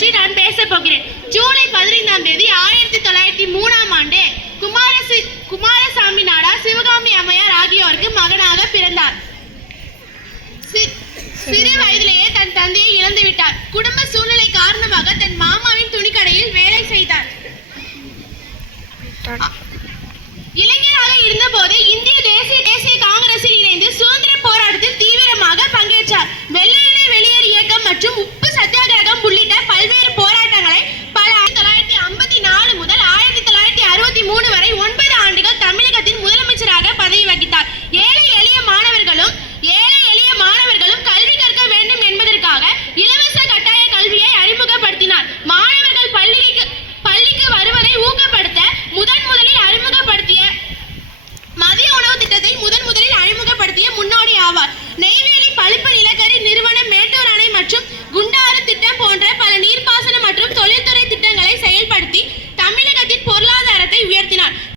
பற்றி நான் பேச போகிறேன். ஜூலை 15ஆம் தேதி 1903ஆம் ஆண்டு குமாரசாமி நாடார், சிவகாமி அம்மையார் ஆகியோருக்கு மகனாக பிறந்தார். சிறு வயதிலேயே தன் தந்தையை இழந்து விட்டார். குடும்ப